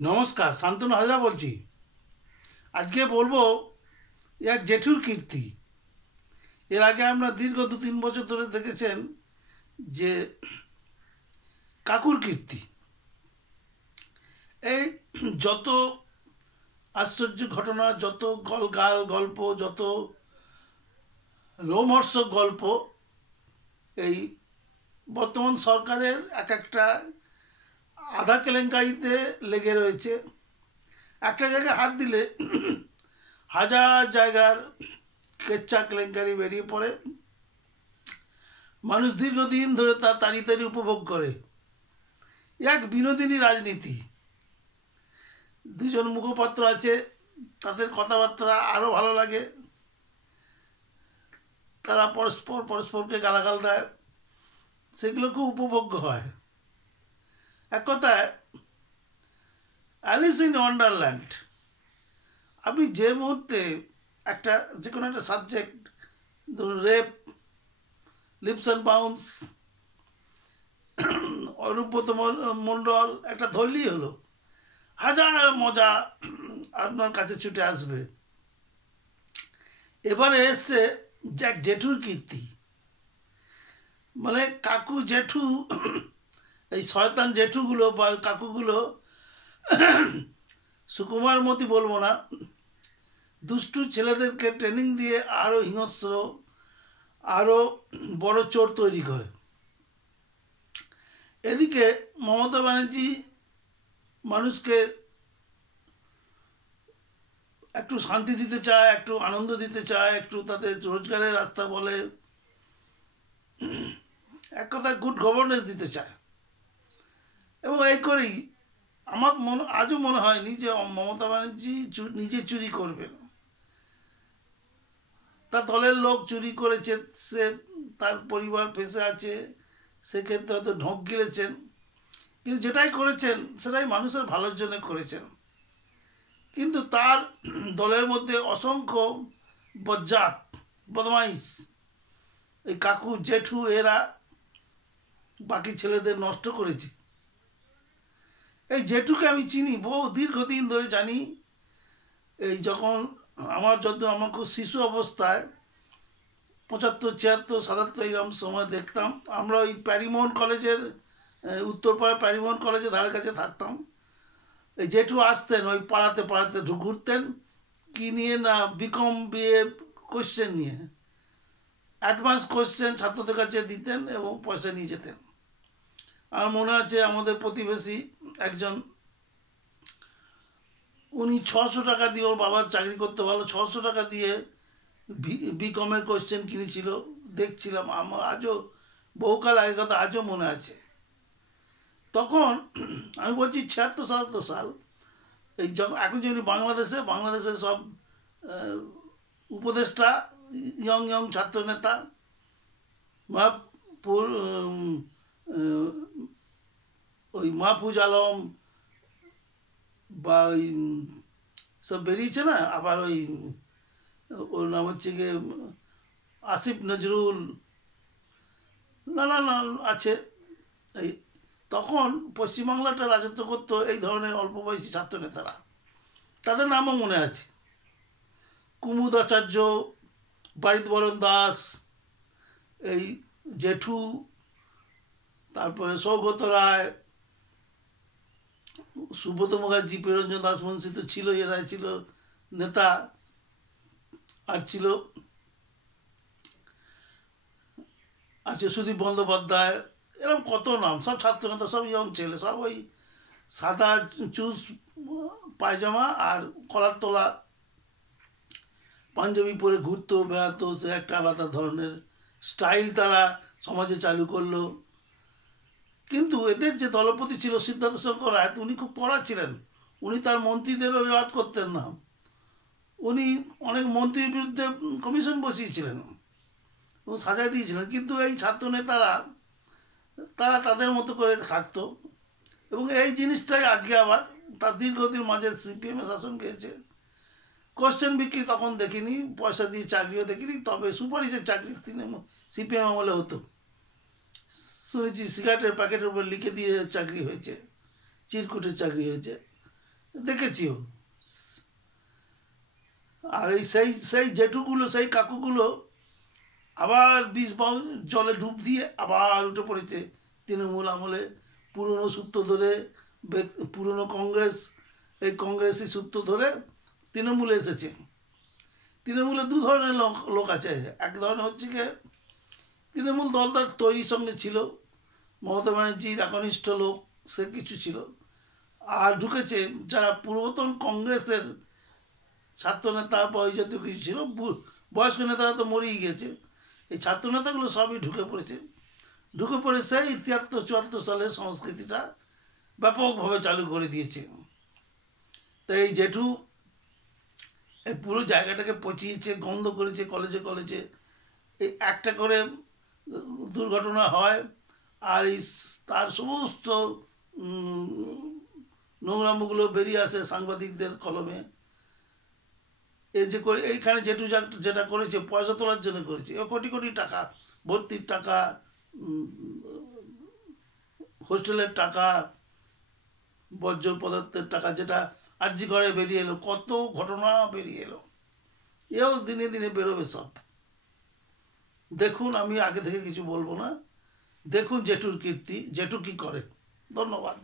নমস্কার, শান্তনু হাজরা বলছি। আজকে বলবো এক জেঠুর কীর্তি। এর আগে আমরা দীর্ঘ 2-3 বছর ধরে দেখেছেন যে কাকুর কীর্তি। এই যত আশ্চর্য ঘটনা, যত গল্প, যত রোমহর্ষক গল্প এই বর্তমান সরকারের এক একটা আধা কেলেঙ্কারিতে লেগে রয়েছে। একটা জায়গায় হাত দিলে হাজার জায়গার কেচ্চা কেলেঙ্কারি বেরিয়ে পড়ে। মানুষ দীর্ঘদিন ধরে তার তাড়ি উপভোগ করে। এক বিনোদিনী রাজনীতি। দুজন মুখপাত্র আছে, তাদের কথাবার্তা আরও ভালো লাগে। তারা পরস্পরকে গালাগাল দেয়, সেগুলো খুব উপভোগ্য হয়। এক কথায় অ্যালিস ইন ওয়ান্ডারল্যান্ড। আপনি যে মুহূর্তে যে কোনো একটা সাবজেক্ট, ধরুন rape, leaps and bounds, Anubrata Mondal, একটা ধরলেই হলো, হাজার মজা আপনার কাছে ছুটে আসবে। এবারে এসছে জ্যাক জেঠুর কীর্তি। মানে কাকু জেঠু, এই শয়তান জেঠুগুলো বা কাকুগুলো, সুকুমার মতি বলবো না, দুষ্টু ছেলেদেরকে ট্রেনিং দিয়ে আরও হিংস্র, আরও বড় চোর তৈরি করে। এদিকে মমতা ব্যানার্জি মানুষকে একটু শান্তি দিতে চায়, একটু আনন্দ দিতে চায়, একটু তাদের রোজগারের রাস্তা বলে, এক কথায় গুড গভর্নেন্স দিতে চায়। এবং এই করেই আমার আজও মনে হয়নি যে মমতা ব্যানার্জি নিজে চুরি করবেন। তার দলের লোক চুরি করেছে, সে তার পরিবার ফেসে আছে, সেক্ষেত্রে হয়তো ঢোক গিলেছেন, কিন্তু যেটাই করেছেন সেটাই মানুষের ভালোর জন্য করেছেন। কিন্তু তার দলের মধ্যে অসংখ্য বজ্জাত, বদমাইশ, এই কাকু জেঠু, এরা বাকি ছেলেদের নষ্ট করেছে। এই জেঠুকে আমি চিনি, বহু দীর্ঘদিন ধরে জানি। এই যখন আমার খুব শিশু অবস্থায় 75, 76, 77 এইরকম সময় দেখতাম, আমরা ওই প্যারিমোহন কলেজের, উত্তরপাড়া প্যারিমোহন কলেজের ধারে কাছে থাকতাম। এই জেঠু আসতেন, ওই পাড়াতে ঘুরতেন, কি নিয়ে না, বিকম বিএ কোশ্চেন নিয়ে, অ্যাডভান্স কোশ্চেন ছাত্রদের কাছে দিতেন এবং পয়সা নিয়ে যেতেন। আর মনে আছে আমাদের প্রতিবেশী একজন, উনি 600 টাকা দিয়ে, ওর বাবার চাকরি করতে ভালো, 600 টাকা দিয়ে বিকমের কোশ্চেন কিনেছিল। দেখছিলাম, আমার আজও, বহুকাল আগে কথা, আজও মনে আছে। তখন আমি বলছি 76-77 সাল। এই যখন এখন যেমনি বাংলাদেশে সব উপদেষ্টা, ইয়ং ছাত্র নেতা বা ওই মাহফুজ আলম বা ওই সব বেরিয়েছে না, আবার ওর নাম হচ্ছে গিয়ে আসিফ নজরুল, না আছে। এই তখন পশ্চিমবাংলাটা রাজত্ব করতো এই ধরনের অল্প বয়সী ছাত্র নেতারা, তাদের নামও মনে আছে। কুমুদ আচার্য, বারিতবরণ দাস, এই জেঠু, তারপরে সৌগত রায়, সুব্রত মুখার্জি, প্রিয়রঞ্জন দাস মুন্সি তো ছিল, এরা ছিল নেতা। আর ছিল সুদীপ বন্দ্যোপাধ্যায়, এরকম কত নাম, সব ছাত্র নেতা, সব ইয়ং ছেলে, সব ওই সাদা চুজ পায়জামা আর কলার তোলা পাঞ্জাবি পরে ঘুরতো, বেড়াতো। সে একটা আলাদা ধরনের স্টাইল তারা সমাজে চালু করলো। কিন্তু এদের যে দলপতি ছিল সিদ্ধার্থ শঙ্কর রায়, উনি খুব কড়া ছিলেন। উনি তার মন্ত্রীদেরও রেওয়াজ করতেন না। উনি অনেক মন্ত্রীর বিরুদ্ধে কমিশন বসিয়েছিলেন এবং সাজায় দিয়েছিলেন। কিন্তু এই ছাত্র নেতারা, তারা তাদের মতো করে থাকতো। এবং এই জিনিসটাই আজকে আবার তার দীর্ঘদিন মাঝে সিপিএমে শাসন গিয়েছে। কোশ্চেন বিক্রি তখন দেখিনি, পয়সা দিয়ে চাকরিও দেখিনি, তবে সুপারিশের চাকরি সিপিএম আমলে হতো। শুনেছি সিগারেটের প্যাকেটের উপর লিখে দিয়ে চাকরি হয়েছে, চিরকুটের চাকরি হয়েছে। দেখেছিও। আর এই সেই সেই জেঠুগুলো, সেই কাকুগুলো আবার জলে ডুব দিয়ে আবার উঠে পড়েছে তৃণমূল আমলে, পুরনো সূত্র ধরে, পুরনো কংগ্রেস, এই কংগ্রেসি সূত্র ধরে তৃণমূলে এসেছে। তৃণমূলে দু ধরনের লোক আছে। এক ধরনের হচ্ছে গিয়ে তৃণমূল দল তার তৈরির সঙ্গে ছিল, মমতা ব্যানার্জির একনিষ্ঠ লোক, সে কিছু ছিল। আর ঢুকেছে যারা পূর্বতন কংগ্রেসের ছাত্রনেতা বা ওই জাতীয় কিছু ছিল, বয়স্ক নেতারা তো মরেই গিয়েছে, এই ছাত্রনেতাগুলো সবই ঢুকে পড়েছে। ঢুকে পড়ে সেই 73-74 সালের সংস্কৃতিটা ব্যাপকভাবে চালু করে দিয়েছে। তাই এই জেঠু এই পুরো জায়গাটাকে পচিয়েছে, গন্ধ করেছে কলেজে কলেজে। এই একটা করে দুর্ঘটনা হয়, আর এই তার সমস্ত নোংরামগুলো বেরিয়ে আসে সাংবাদিকদের কলমে। এই যে এইখানে জেঠু যেটা করেছে পয়সা তোলার জন্য করেছে, ও কোটি কোটি টাকা, ভর্তির টাকা, হোস্টেলের টাকা, বর্জ্য পদার্থের টাকা, যেটা আর্জি করে বেরিয়ে এলো, কত ঘটনা বেরিয়ে এলো। এও দিনে দিনে বেরোবে সব। দেখুন, আমি আগে থেকে কিছু বলবো না, দেখুন জেঠুর কীর্তি, জেঠু কি করে। ধন্যবাদ।